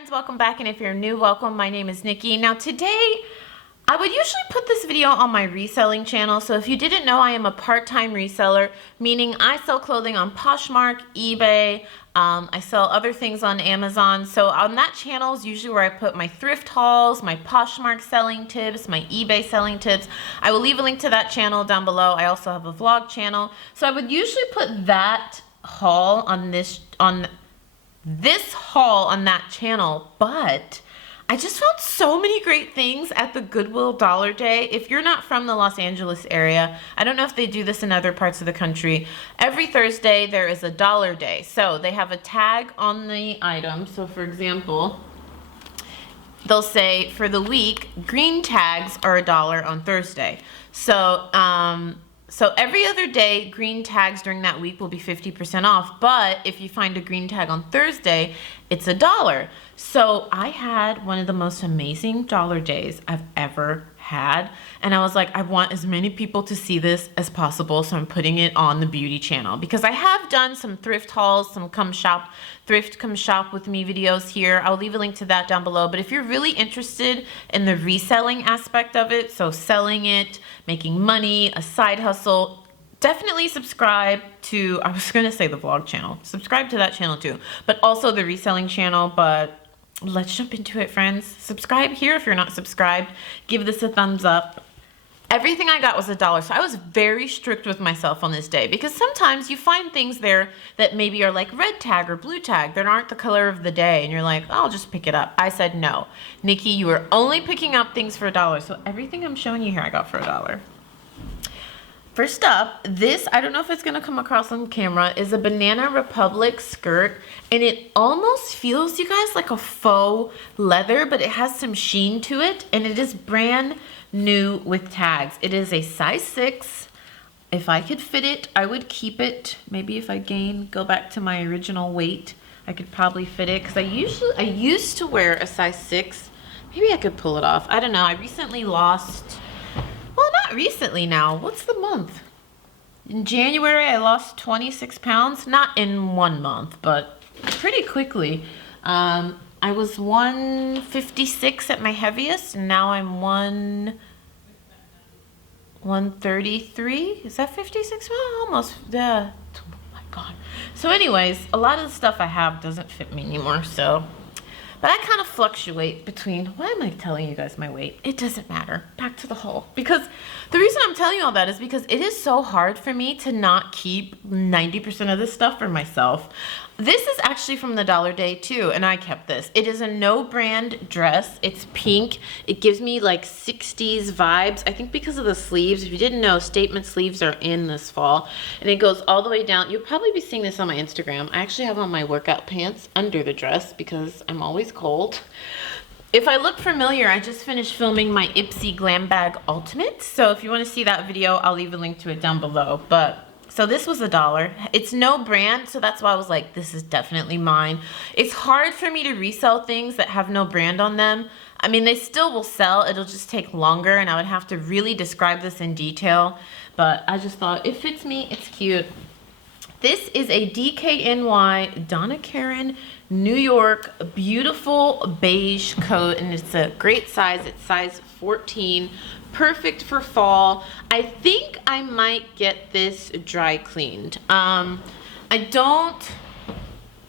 friends, welcome back, and if you're new, welcome. My name is Nikki. Now today I would usually put this video on my reselling channel, so if you didn't know, I am a part-time reseller, meaning I sell clothing on Poshmark, eBay, I sell other things on Amazon. So on that channel is usually where I put my thrift hauls, my Poshmark selling tips, my eBay selling tips. I will leave a link to that channel down below. I also have a vlog channel, so I would usually put that haul on this haul on that channel, but I just found so many great things at the Goodwill Dollar Day. If you're not from the Los Angeles area, I don't know if they do this in other parts of the country. Every Thursday there is a dollar day. So they have a tag on the item. So for example, they'll say for the week, green tags are $1 on Thursday. So every other day, green tags during that week will be 50% off. But if you find a green tag on Thursday, it's $1. So I had one of the most amazing dollar days I've ever had. And I was like, I want as many people to see this as possible. So I'm putting it on the beauty channel because I have done some thrift hauls, some come shop with me videos here. I'll leave a link to that down below. But if you're really interested in the reselling aspect of it, so selling it, making money, a side hustle, definitely subscribe to, I was gonna say the vlog channel, subscribe to that channel too, but also the reselling channel. But let's jump into it, friends. Subscribe here if you're not subscribed. Give this a thumbs up. Everything I got was $1, so I was very strict with myself on this day because sometimes you find things there that maybe are like red tag or blue tag that aren't the color of the day, and you're like, oh, I'll just pick it up. I said, no, Nikki, you are only picking up things for $1. So everything I'm showing you here, I got for $1. First up, this, I don't know if it's gonna come across on camera, is a Banana Republic skirt, and it almost feels, you guys, like a faux leather, but it has some sheen to it, and it is brand new with tags. It is a size 6. If I could fit it, I would keep it. Maybe if I go back to my original weight, I could probably fit it, because I used to wear a size 6. Maybe I could pull it off. I don't know. I recently lost, well, not recently now. What's the month? In January, I lost 26 pounds. Not in 1 month, but pretty quickly. I was 156 at my heaviest, and now I'm 133. Is that 56? Well, almost, yeah. Oh my God. So anyways, a lot of the stuff I have doesn't fit me anymore, so. But I kind of fluctuate between, why am I telling you guys my weight? It doesn't matter. Back to the haul. Because the reason I'm telling you all that is because it is so hard for me to not keep 90% of this stuff for myself. This is actually from the Dollar Day too, and I kept this. It is a no brand dress. It's pink. It gives me like 60s vibes. I think because of the sleeves. If you didn't know, statement sleeves are in this fall. And it goes all the way down. You'll probably be seeing this on my Instagram. I actually have on my workout pants under the dress because I'm always cold. If I look familiar, I just finished filming my IPSY Glam Bag Ultimate. So if you want to see that video, I'll leave a link to it down below. But so this was $1. It's no brand, so that's why I was like, this is definitely mine. It's hard for me to resell things that have no brand on them. I mean, they still will sell. It'll just take longer, and I would have to really describe this in detail. But I just thought, it fits me. It's cute. This is a DKNY Donna Karan New York beautiful beige coat, and it's a great size. It's size 14. Perfect for fall. I think I might get this dry cleaned. I don't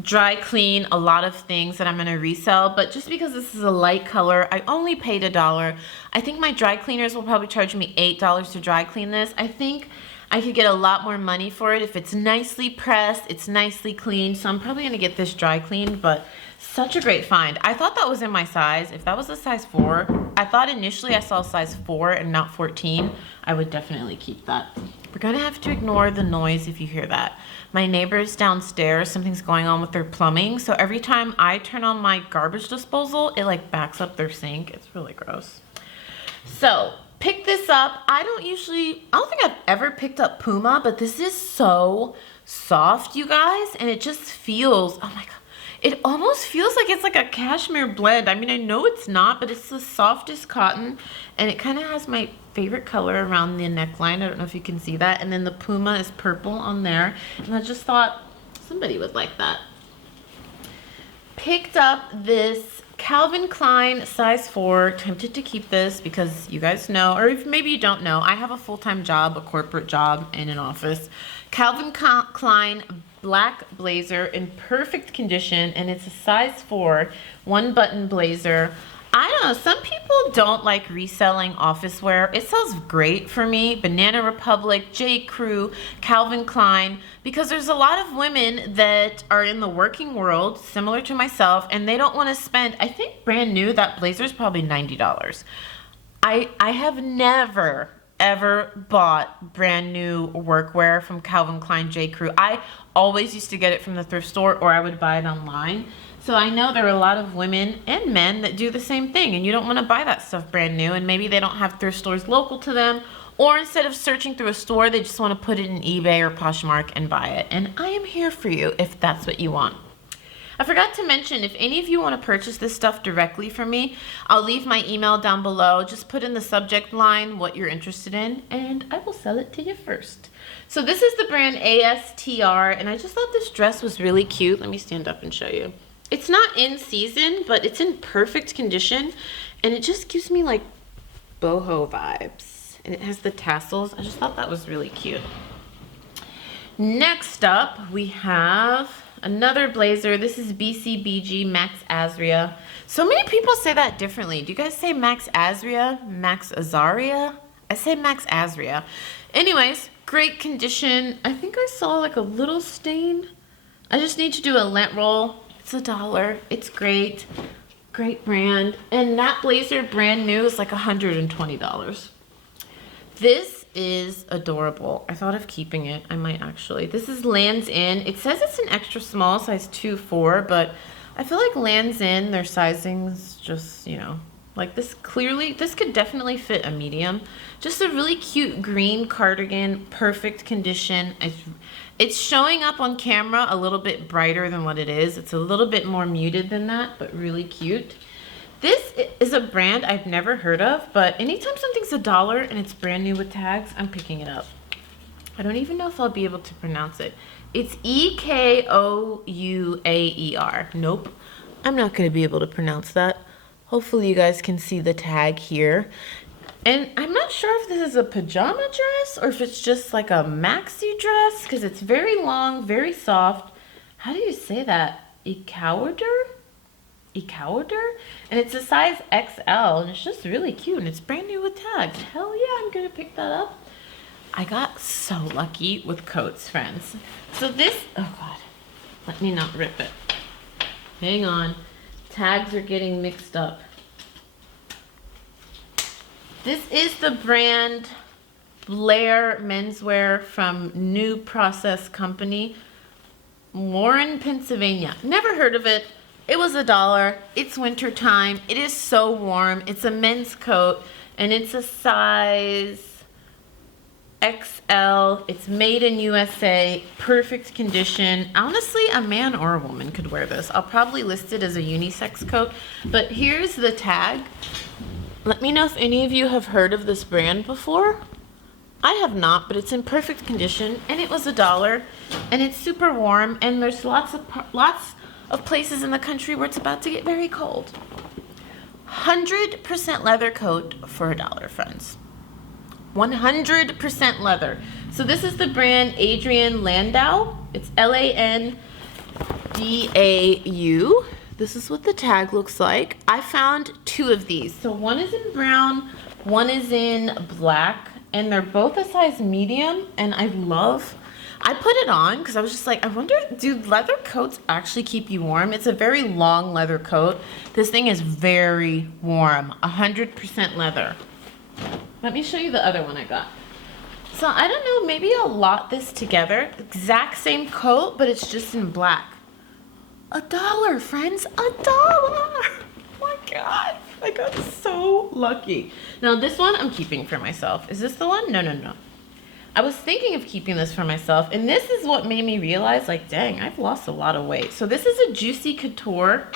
dry clean a lot of things that I'm gonna resell, but just because this is a light color, I only paid $1. I think my dry cleaners will probably charge me $8 to dry clean this. I think I could get a lot more money for it if it's nicely pressed, it's nicely cleaned, so I'm probably gonna get this dry cleaned, but such a great find. I thought that was in my size. If that was a size 4, I thought initially I saw size 4 and not 14. I would definitely keep that. We're gonna have to ignore the noise if you hear that. My neighbors downstairs, something's going on with their plumbing, so every time I turn on my garbage disposal, it like backs up their sink. It's really gross. So, pick this up. I don't think I've ever picked up Puma, but this is so soft, you guys, and it just feels, oh my God. It almost feels like it's like a cashmere blend. I mean, I know it's not, but it's the softest cotton, and it kind of has my favorite color around the neckline. I don't know if you can see that. And then the Puma is purple on there, and I just thought somebody would like that. Picked up this Calvin Klein size 4. Tempted to keep this because you guys know, or if maybe you don't know, I have a full-time job, a corporate job in an office. Calvin Klein black blazer in perfect condition, and it's a size 4, 1-button blazer. I don't know, some people don't like reselling office wear. It sells great for me. Banana Republic, J. Crew, Calvin Klein, because there's a lot of women that are in the working world, similar to myself, and they don't want to spend, I think brand new, that blazer's probably $90. I have never, ever bought brand new workwear from Calvin Klein, J. Crew. I always used to get it from the thrift store, or I would buy it online. So I know there are a lot of women and men that do the same thing, and you don't want to buy that stuff brand new, and maybe they don't have thrift stores local to them, or instead of searching through a store, they just want to put it in eBay or Poshmark and buy it. And I am here for you if that's what you want. I forgot to mention, if any of you want to purchase this stuff directly from me, I'll leave my email down below. Just put in the subject line what you're interested in, and I will sell it to you first. So this is the brand ASTR, and I just thought this dress was really cute. Let me stand up and show you. It's not in season, but it's in perfect condition, and it just gives me like boho vibes, and it has the tassels. I just thought that was really cute. Next up, we have another blazer. This is Bcbg Max Azria. So many people say that differently. Do you guys say Max Azria? Max Azria? I say Max Azria. Anyways, great condition. I think I saw like a little stain. I just need to do a lint roll. It's $1. It's great. Great brand. And that blazer, brand new, is like $120. This is adorable. I thought of keeping it. I might actually. This is Lands In. It says it's an extra small, size 2-4, but I feel like Lands In, their sizing's just, you know, like this clearly, this could definitely fit a medium. Just a really cute green cardigan, perfect condition. It's showing up on camera a little bit brighter than what it is. It's a little bit more muted than that, but really cute. This is a brand I've never heard of, but anytime something's $1 and it's brand new with tags, I'm picking it up. I don't even know if I'll be able to pronounce it. It's Ekouaer. Nope, I'm not gonna be able to pronounce that. Hopefully you guys can see the tag here. And I'm not sure if this is a pajama dress or if it's just like a maxi dress, because it's very long, very soft. How do you say that? Ekouaer? And it's a size XL, and it's just really cute, and it's brand new with tags. Hell yeah, I'm gonna pick that up. I got so lucky with coats, friends. So this, oh God, let me not rip it. Hang on, tags are getting mixed up. This is the brand Blair Menswear from New Process Company, Warren, Pennsylvania. Never heard of it. It was $1. It's winter time. It is so warm. It's a men's coat, and it's a size XL. It's made in USA, perfect condition. Honestly, a man or a woman could wear this. I'll probably list it as a unisex coat, but here's the tag. Let me know if any of you have heard of this brand before. I have not, but it's in perfect condition, and it was $1, and it's super warm, and there's lots of places in the country where it's about to get very cold. 100% leather coat for $1, friends. 100% leather. So this is the brand Adrian Landau. It's Landau. This is what the tag looks like. I found 2 of these. So one is in brown, one is in black, and they're both a size medium, and I put it on because I was just like, I wonder, do leather coats actually keep you warm? It's a very long leather coat. This thing is very warm, 100% leather. Let me show you the other one I got. So I don't know, maybe I'll lot this together. Exact same coat, but it's just in black. $1, friends, $1. Oh my God, I got so lucky. Now this one I'm keeping for myself. Is this the one? No. I was thinking of keeping this for myself, and this is what made me realize, like, dang, I've lost a lot of weight. So this is a Juicy Couture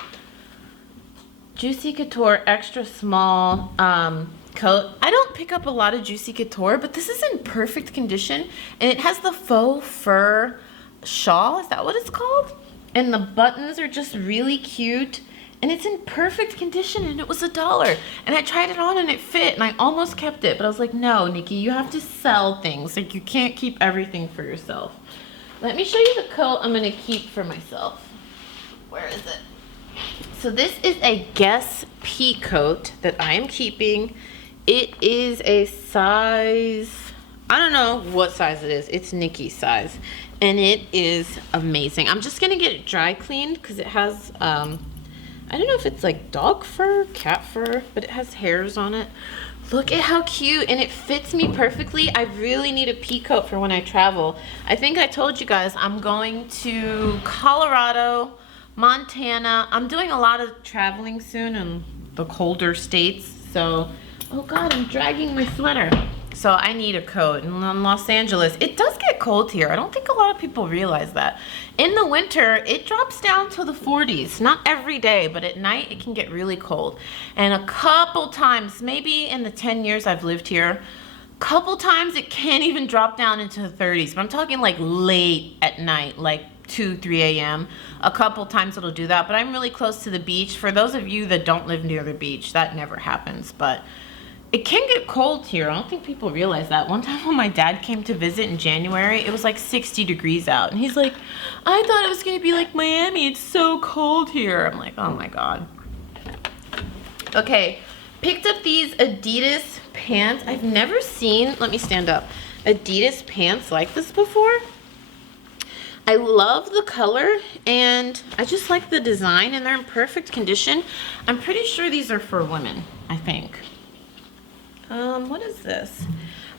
extra small coat. I don't pick up a lot of Juicy Couture, but this is in perfect condition, and it has the faux fur shawl. Is that what it's called? And the buttons are just really cute, And it's in perfect condition, and it was $1. And I tried it on and it fit, and I almost kept it. But I was like, no, Nikki, you have to sell things. Like, you can't keep everything for yourself. Let me show you the coat I'm gonna keep for myself. Where is it? So this is a Guess pea coat that I am keeping. It is a size, I don't know what size it is. It's Nikki size. And it is amazing. I'm just gonna get it dry cleaned because it has, I don't know if it's like dog fur, cat fur, but it has hairs on it. Look at how cute, and it fits me perfectly. I really need a pea coat for when I travel. I think I told you guys I'm going to Colorado, Montana. I'm doing a lot of traveling soon in the colder states. So, oh God, I'm dragging my sweater. So I need a coat. And in Los Angeles, it does get cold here. I don't think a lot of people realize that. In the winter, it drops down to the 40s. Not every day, but at night it can get really cold. And a couple times, maybe in the 10 years I've lived here, couple times it can't even drop down into the 30s. But I'm talking like late at night, like 2, 3 a.m. A couple times it'll do that, but I'm really close to the beach. For those of you that don't live near the beach, that never happens, but it can get cold here. I don't think people realize that. One time when my dad came to visit in January, it was like 60 degrees out. And he's like, I thought it was gonna be like Miami. It's so cold here. I'm like, oh my God. Okay, picked up these Adidas pants. I've never seen, let me stand up, Adidas pants like this before. I love the color and I just like the design, and they're in perfect condition. I'm pretty sure these are for women, I think. What is this?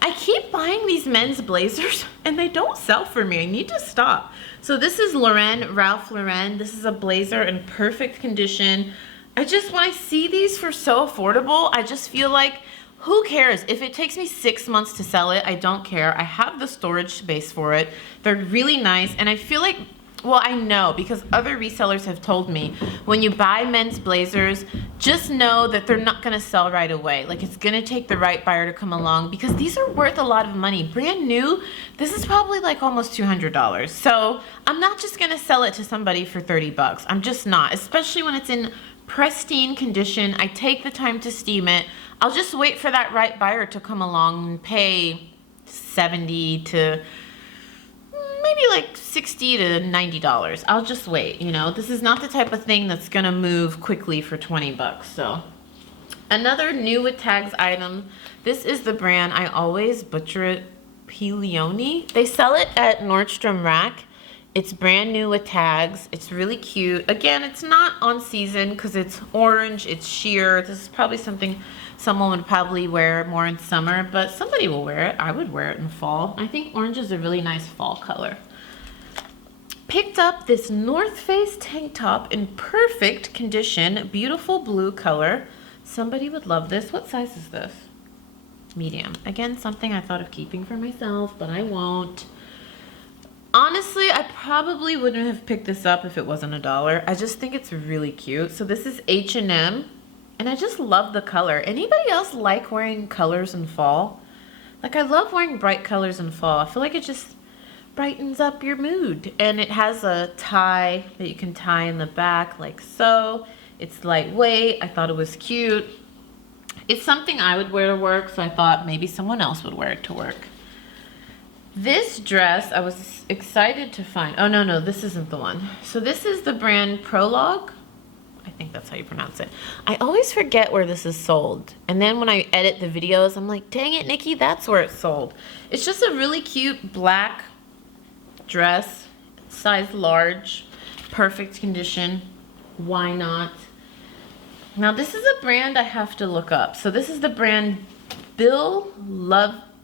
I keep buying these men's blazers and they don't sell for me. I need to stop. So this is Ralph Lauren. This is a blazer in perfect condition. When I see these for so affordable, I just feel like, who cares? If it takes me 6 months to sell it, I don't care. I have the storage space for it. They're really nice, and I feel like, well, I know because other resellers have told me, when you buy men's blazers, just know that they're not gonna sell right away. Like, it's gonna take the right buyer to come along because these are worth a lot of money. Brand new, this is probably like almost $200. So I'm not just gonna sell it to somebody for 30 bucks. I'm just not, especially when it's in pristine condition. I take the time to steam it. I'll just wait for that right buyer to come along and pay $70 to maybe like $60 to $90. I'll just wait, you know. This is not the type of thing that's gonna move quickly for 20 bucks. So another new with tags item. This is the brand, I always butcher it, Pilioni. They sell it at Nordstrom Rack. It's brand new with tags. It's really cute. Again, it's not on season because it's orange, it's sheer. This is probably something someone would probably wear more in summer, but somebody will wear it. I would wear it in fall. I think orange is a really nice fall color. Picked up this North Face tank top in perfect condition, beautiful blue color. Somebody would love this. What size is this? Medium. Again, something I thought of keeping for myself, but I won't. Honestly, I probably wouldn't have picked this up if it wasn't $1. I just think it's really cute. So this is H&M, and I just love the color. Anybody else like wearing colors in fall? Like, I love wearing bright colors in fall. I feel like it just brightens up your mood. And it has a tie that you can tie in the back like so. It's lightweight. I thought it was cute. It's something I would wear to work, so I thought maybe someone else would wear it to work. This dress, I was excited to find. Oh, no, this isn't the one. So this is the brand Prologue. I think that's how you pronounce it. I always forget where this is sold. And then when I edit the videos, I'm like, dang it, Nikki, that's where it's sold. It's just a really cute black dress, size large, perfect condition. Why not? Now, this is a brand I have to look up. So this is the brand Bill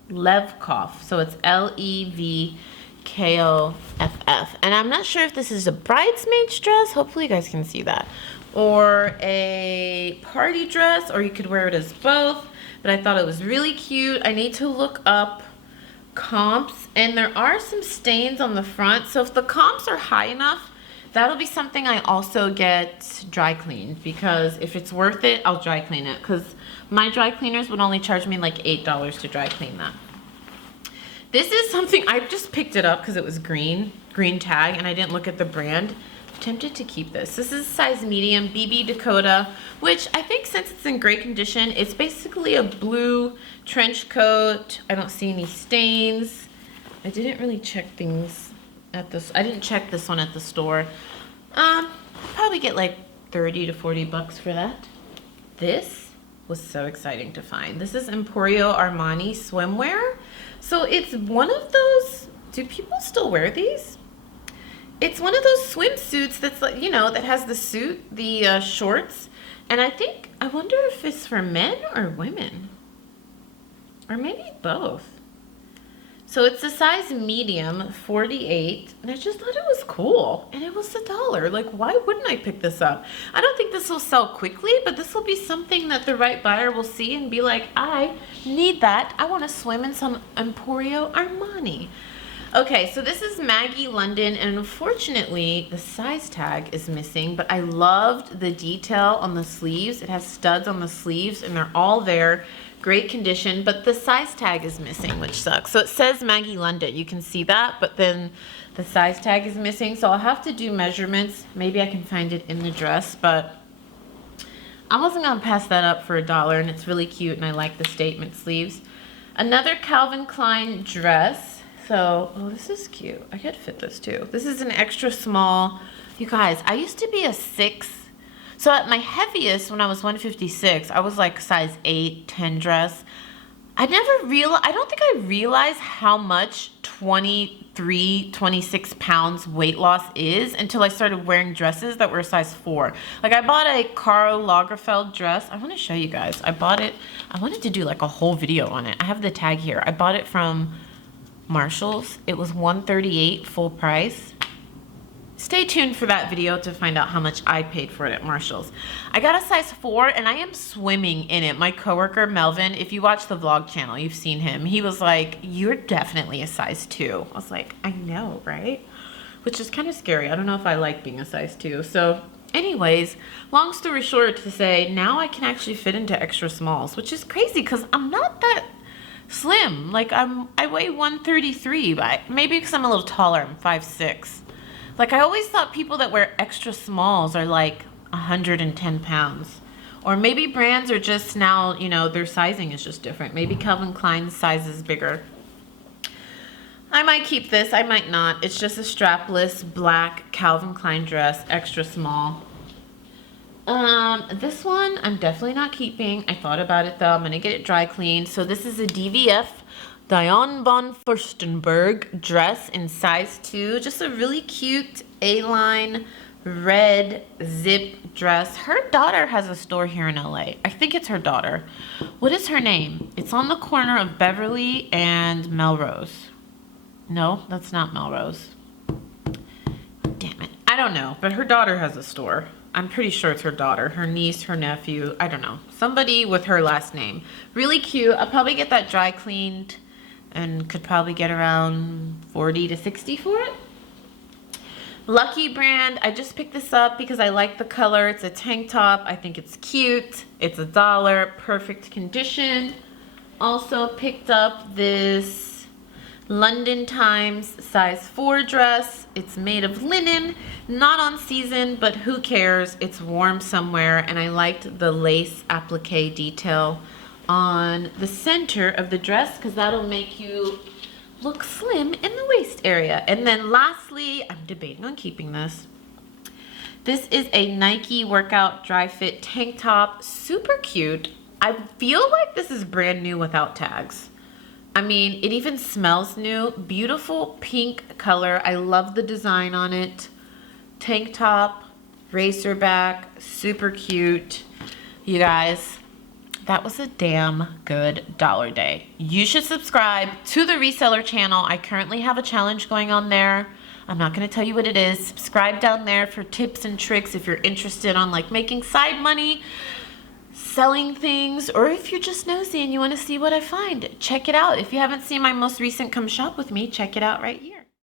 Levkoff, so it's Levkoff, and I'm not sure if this is a bridesmaid's dress. Hopefully you guys can see that, or a party dress, or you could wear it as both, but I thought it was really cute. I need to look up comps, and there are some stains on the front, so if the comps are high enough, that'll be something I also get dry cleaned, because if it's worth it, I'll dry clean it, because my dry cleaners would only charge me like $8 to dry clean that. This is something, I just picked it up because it was green tag, and I didn't look at the brand. tempted to keep this. This is size medium, BB Dakota, which I think since it's in great condition, it's basically a blue trench coat. I don't see any stains. I didn't really check things at this. I didn't check this one at the store. Probably get like 30 to 40 bucks for that. This was so exciting to find. This is Emporio Armani swimwear. So it's one of those, do people still wear these? It's one of those swimsuits that's like, you know, that has the suit, the shorts. And I wonder if it's for men or women. Or maybe both. So it's a size medium, 48, and I just thought it was cool. And it was $1. Like, why wouldn't I pick this up? I don't think this will sell quickly, but this will be something that the right buyer will see and be like, I need that. I want to swim in some Emporio Armani. Okay, so this is Maggie London, and unfortunately, the size tag is missing, but I loved the detail on the sleeves. It has studs on the sleeves, and they're all there. Great condition, but the size tag is missing, which sucks. So it says Maggie London, you can see that, but then the size tag is missing. So I'll have to do measurements. Maybe I can find it in the dress, but I wasn't gonna pass that up for $1, and it's really cute, and I like the statement sleeves. Another Calvin Klein dress. So, oh, this is cute. I could fit this too. This is an extra small. You guys, I used to be a 6. So at my heaviest, when I was 156, I was like size 8, 10 dress. I don't think I realized how much 23, 26 pounds weight loss is until I started wearing dresses that were size 4. Like I bought a Karl Lagerfeld dress. I want to show you guys. I bought it. I wanted to do like a whole video on it. I have the tag here. I bought it from Marshall's. It was $138 full price. Stay tuned for that video to find out how much I paid for it at Marshall's. I got a size 4 and I am swimming in it. My coworker Melvin, if you watch the vlog channel, you've seen him. He was like, you're definitely a size 2. I was like, I know, right? Which is kind of scary. I don't know if I like being a size 2. So anyways, long story short to say, now I can actually fit into extra smalls, which is crazy because I'm not that slim. Like I weigh 133, but maybe because I'm a little taller, I'm 5'6". Like I always thought people that wear extra smalls are like 110 pounds. Or maybe brands are just now, you know, their sizing is just different. Maybe Calvin Klein's size is bigger. I might keep this, I might not. It's just a strapless black Calvin Klein dress, extra small. This one I'm definitely not keeping. I thought about it though. I'm gonna get it dry cleaned. So this is a DVF Diane von Furstenberg dress in size 2. Just a really cute A-line red zip dress. Her daughter has a store here in LA. I think it's her daughter. What is her name? It's on the corner of Beverly and Melrose. No, that's not Melrose. Damn it. I don't know, but her daughter has a store. I'm pretty sure it's her daughter, her niece, her nephew. I don't know. Somebody with her last name. Really cute. I'll probably get that dry cleaned and could probably get around 40 to 60 for it. Lucky brand. I just picked this up because I like the color. It's a tank top. I think it's cute. It's $1. Perfect condition. Also picked up this London Times size 4 dress. It's made of linen, not on season, but who cares? It's warm somewhere, and I liked the lace applique detail on the center of the dress because that'll make you look slim in the waist area. And then lastly, I'm debating on keeping this. This is a Nike workout dry fit tank top. Super cute. I feel like this is brand new without tags. I mean, it even smells new. Beautiful pink color. I love the design on it. Tank top, racer back, super cute. You guys, that was a damn good dollar day. You should subscribe to the reseller channel. I currently have a challenge going on there. I'm not gonna tell you what it is. Subscribe down there for tips and tricks if you're interested on like making side money, selling things, or if you're just nosy and you wanna see what I find. Check it out. If you haven't seen my most recent Come Shop With Me, check it out right here.